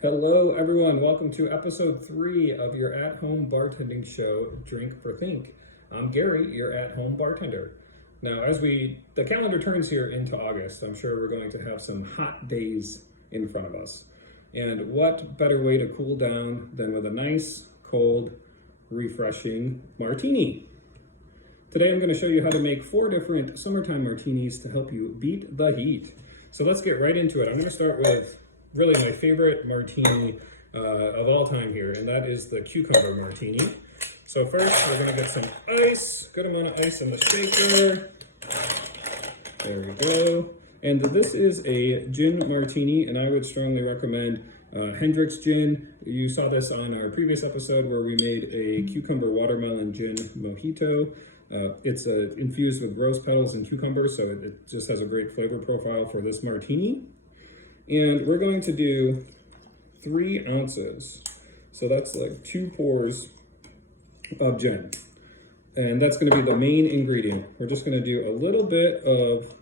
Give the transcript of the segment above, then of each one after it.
Hello, everyone. Welcome to episode 3 of your at-home bartending show, Drink for Think. I'm Gary, your at-home bartender. Now, as the calendar turns here into August, I'm sure we're going to have some hot days in front of us. And what better way to cool down than with a nice, cold, refreshing martini? Today, I'm going to show you how to make 4 different summertime martinis to help you beat the heat. So let's get right into it. I'm going to start with really my favorite martini of all time here, and that is the cucumber martini. So first, we're going to get some ice, good amount of ice in the shaker. There we go. And this is a gin martini, and I would strongly recommend Hendrick's gin. You saw this on our previous episode where we made a cucumber watermelon gin mojito. It's infused with rose petals and cucumber, so it just has a great flavor profile for this martini. And we're going to do 3 ounces. So that's like 2 pours of gin. And that's going to be the main ingredient. We're just going to do a little bit of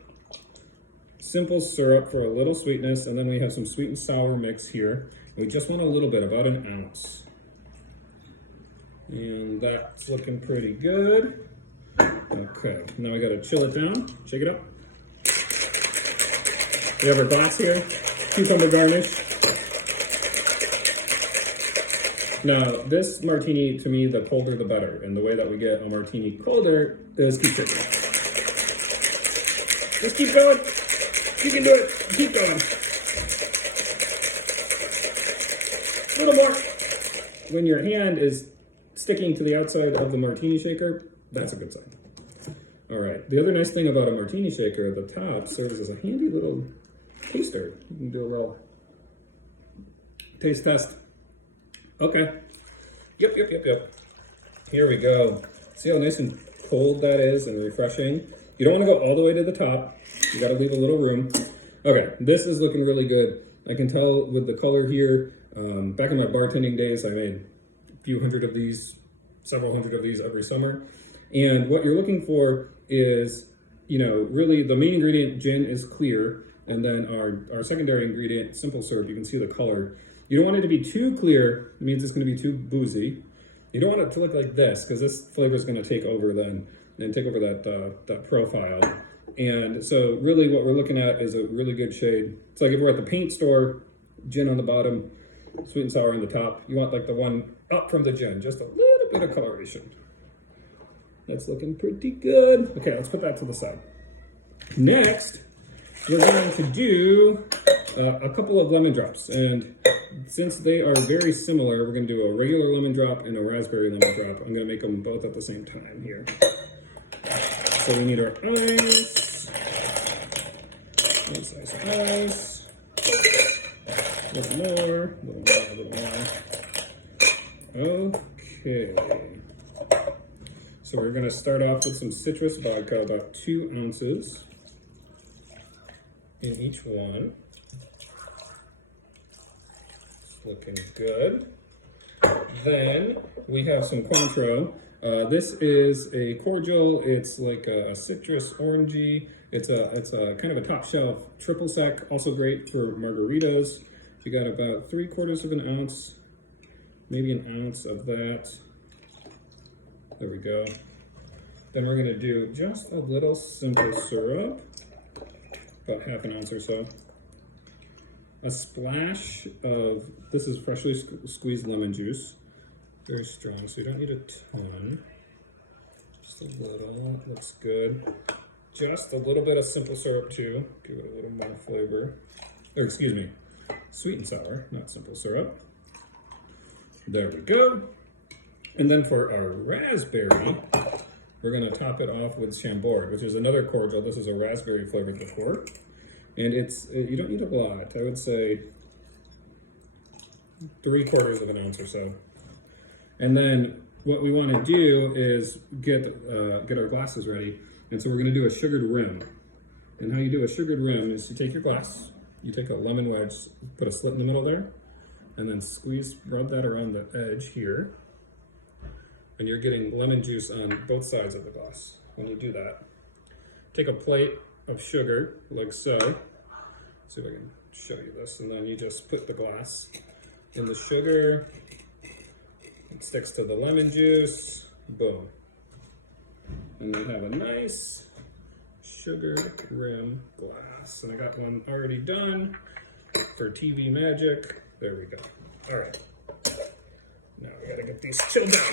simple syrup for a little sweetness. And then we have some sweet and sour mix here. We just want a little bit, about an ounce. And that's looking pretty good. Okay, now we got to chill it down. Shake it up. We have our glass here. Cucumber garnish. Now, this martini, to me, the colder the better. And the way that we get a martini colder is keep shaking. Just keep going. You can do it. Keep going. A little more. When your hand is sticking to the outside of the martini shaker, that's a good sign. All right. The other nice thing about a martini shaker at the top serves as a handy little taster. You can do a little taste test. Okay. Yep. Here we go. See how nice and cold that is and refreshing? You don't want to go all the way to the top. You got to leave a little room. Okay, this is looking really good. I can tell with the color here. Back in my bartending days, I made a few hundred of these, several hundred of these every summer. And what you're looking for is, really the main ingredient, gin, is clear. And then our secondary ingredient, simple syrup, you can see the color. You don't want it to be too clear. It means it's going to be too boozy. You don't want it to look like this, because this flavor is going to take over then, and take over that profile. And so really what we're looking at is a really good shade. It's like if we're at the paint store, gin on the bottom, sweet and sour on the top. You want like the one up from the gin, just a little bit of coloration. That's looking pretty good. Okay, let's put that to the side. Next, we're going to do a couple of lemon drops. And since they are very similar, we're going to do a regular lemon drop and a raspberry lemon drop. I'm going to make them both at the same time here. So we need our ice. One size of ice. A little more. Okay. So we're going to start off with some citrus vodka, about 2 ounces in each one. It's looking good. Then we have some Cointreau. This is a cordial. It's like a citrus orangey. It's a kind of a top shelf triple sec, also great for margaritas. You got about 3/4 of an ounce, maybe an ounce of that. There we go. Then we're going to do just a little simple syrup, about half an ounce or so. A splash of, this is freshly squeezed lemon juice. Very strong, so you don't need a ton. Just a little, looks good. Just a little bit of simple syrup too, give it a little more flavor. Or excuse me, sweet and sour, not simple syrup. There we go. And then for our raspberry, we're going to top it off with Chambord, which is another cordial. This is a raspberry flavored liqueur. And it's, you don't need a lot. I would say 3/4 of an ounce or so. And then what we want to do is get our glasses ready. And so we're going to do a sugared rim. And how you do a sugared rim is you take your glass, you take a lemon wedge, put a slit in the middle there, and then rub that around the edge here. And you're getting lemon juice on both sides of the glass. When you do that, take a plate of sugar, like so. See if I can show you this. And then you just put the glass in the sugar. It sticks to the lemon juice. Boom. And we have a nice sugar rim glass. And I got one already done for TV magic. There we go. All right. Now we gotta get these chilled down.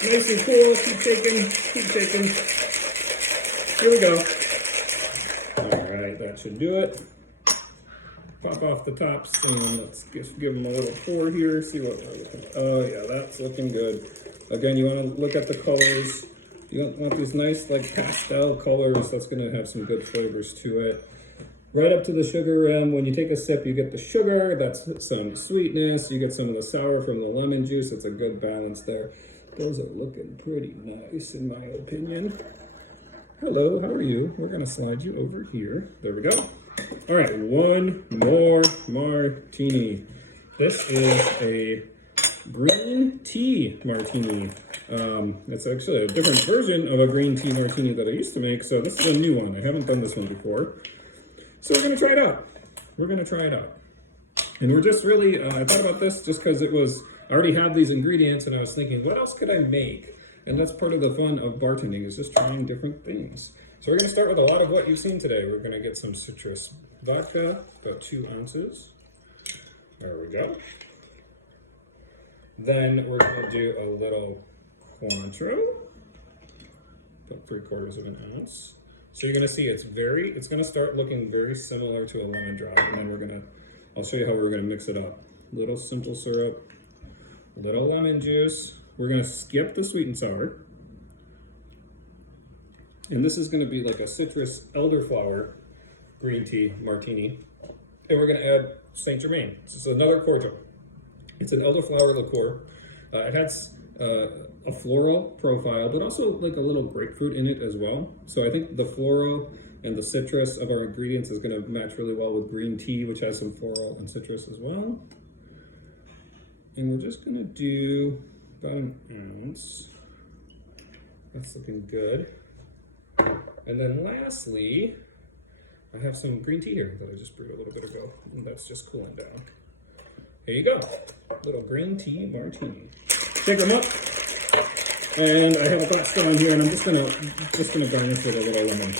Nice and cool. Keep shaking. Keep shaking. Here we go. All right, that should do it. Pop off the tops and let's just give them a little pour here. See what we're looking at. Oh yeah, that's looking good. Again, you want to look at the colors. You want these nice like pastel colors. That's going to have some good flavors to it. Right up to the sugar rim. When you take a sip, you get the sugar. That's some sweetness. You get some of the sour from the lemon juice. It's a good balance there. Those are looking pretty nice in my opinion. Hello, how are you? We're going to slide you over here. There we go. All right, one more martini. This is a green tea martini. It's actually a different version of a green tea martini that I used to make, so this is a new one. I haven't done this one before. So we're gonna try it out. We're gonna try it out. And we're just really, I thought about this just because it was, I already had these ingredients and I was thinking, what else could I make? And that's part of the fun of bartending, is just trying different things. So we're gonna start with a lot of what you've seen today. We're gonna get some citrus vodka, about 2 ounces. There we go. Then we're gonna do a little Cointreau, about 3/4 of an ounce. So you're gonna see it's gonna start looking very similar to a lemon drop, and then I'll show you how we're gonna mix it up. Little simple syrup, little lemon juice. We're gonna skip the sweet and sour. And this is gonna be like a citrus elderflower green tea martini. And we're gonna add Saint Germain. This is another cordial. It's an elderflower liqueur. It has a floral profile, but also like a little grapefruit in it as well. So I think the floral and the citrus of our ingredients is gonna match really well with green tea, which has some floral and citrus as well. And we're just gonna do about 1 ounce. That's looking good. And then lastly, I have some green tea here that I just brewed a little bit ago, and that's just cooling down. Here you go, little green tea martini. Shake them up, and I have a glass down here, and I'm just gonna garnish with a little lemon.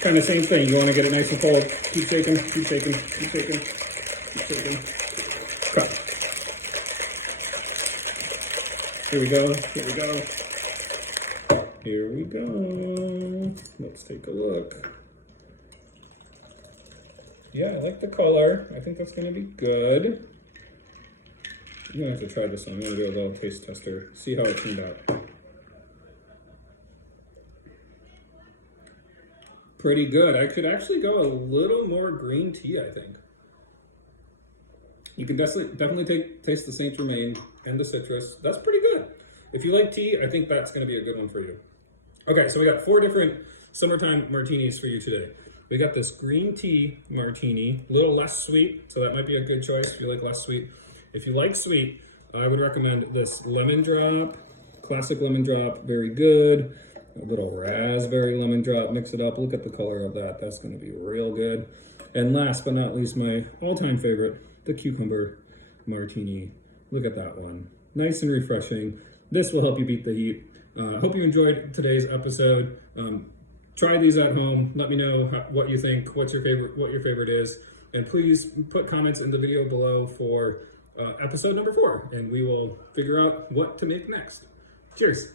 Kind of same thing. You want to get it nice and cold. Keep shaking, keep shaking, keep shaking, keep shaking. Cut. Here we go. Here we go. Here we go. Let's take a look. Yeah, I like the color. I think that's gonna be good. I'm gonna have to try this one. I'm gonna do a little taste tester, see how it turned out. Pretty good. I could actually go a little more green tea, I think. You can definitely taste the Saint Germain and the citrus. That's pretty good. If you like tea, I think that's gonna be a good one for you. Okay, so we got 4 different summertime martinis for you today. We got this green tea martini, a little less sweet, so that might be a good choice if you like less sweet. If you like sweet, I would recommend this lemon drop, classic lemon drop, very good. A little raspberry lemon drop, mix it up. Look at the color of that. That's gonna be real good. And last but not least, my all-time favorite, the cucumber martini. Look at that one. Nice and refreshing. This will help you beat the heat. Hope you enjoyed today's episode. Try these at home. Let me know what you think, what your favorite is. And please put comments in the video below for episode number 4, and we will figure out what to make next. Cheers.